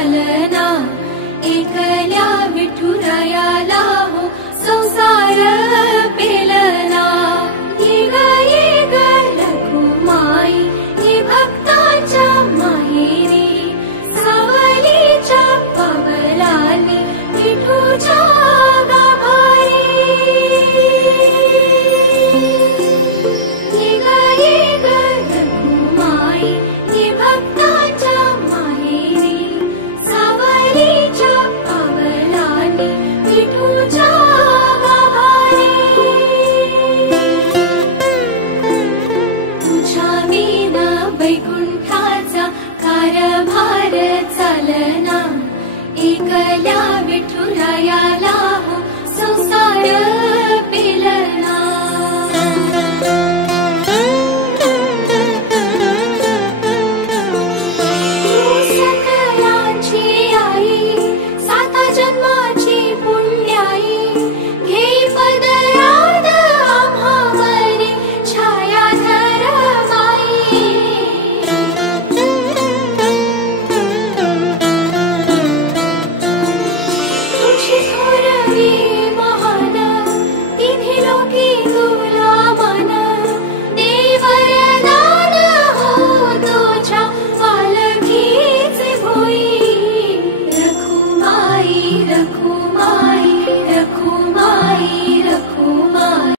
चालना, एकल्या विठुरायाला हो संसार पेलना। ये ग रखुमाई ये भक्ताच्या माहेरी, सावलीच्या पावलांनी विठूच्या गाभारी। ये ग रखुमाई ये भक्ताच्या माहेरी, सावलीच्या पावलांनी विठूच्या गाभारी। तुझ्या विना वैकुंठाचा कारभार चालना, एकल्या विठुरायाला हो संसार